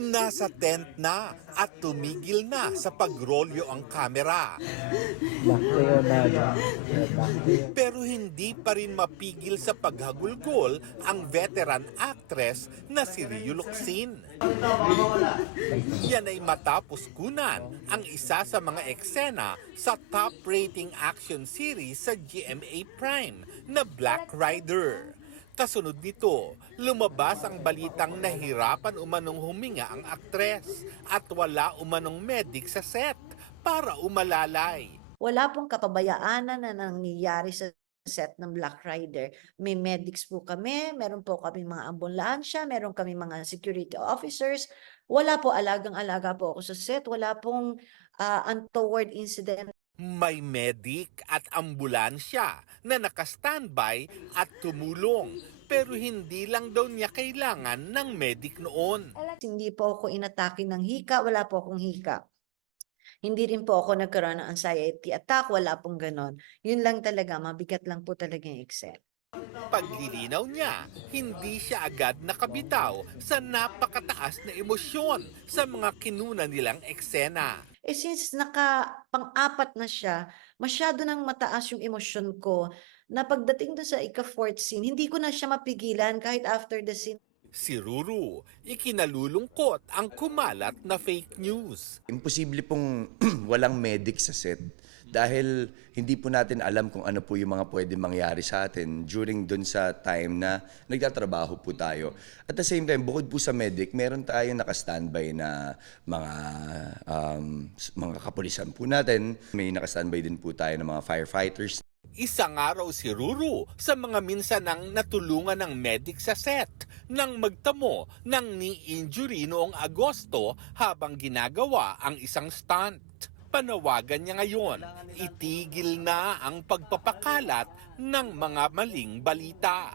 Nasa tent na at tumigil na sa pagrolyo ang kamera. Pero hindi pa rin mapigil sa paghagulgol ang veteran actress na si Rio Locsin. Yan ay matapos kunan ang isa sa mga eksena sa top rating action series sa GMA Prime na Black Rider. Kasunod nito, lumabas ang balitang nahirapan umanong huminga ang aktres at wala umanong medic sa set para umalalay. Wala pong kapabayaanan na nangyayari sa set ng Black Rider. May medics po kami, meron po kami mga ambulansya, meron kami mga security officers. Wala po, alagang-alaga po ako sa set. Wala pong untoward incident. May medic at ambulansya na naka-standby at tumulong. Pero hindi lang daw niya kailangan ng medic noon. Hindi po ako inatake ng hika, wala po akong hika. Hindi rin po ako nagkaroon ng anxiety attack, wala pong ganon. Yun lang talaga, mabigat lang po talaga yung Excel. Paglilinaw niya, hindi siya agad nakabitaw sa napakataas na emosyon sa mga kinuna nilang eksena. Since pang-apat na siya, masyado nang mataas yung emosyon ko na pagdating doon sa ika-fourth scene, hindi ko na siya mapigilan kahit after the scene. Si Ruru, ikinalulungkot ang kumalat na fake news. Imposible pong walang medic sa set dahil hindi po natin alam kung ano po yung mga pwede mangyari sa atin during dun sa time na nagtatrabaho po tayo. At the same time, bukod po sa medic, meron tayong naka-standby na mga kapulisan po natin. May naka-standby din po tayo ng mga firefighters. Isang araw si Ruru sa mga minsanang natulungan ng medic sa set nang magtamo ng knee injury noong Agosto habang ginagawa ang isang stunt. Panawagan niya ngayon, itigil na ang pagpapakalat ng mga maling balita.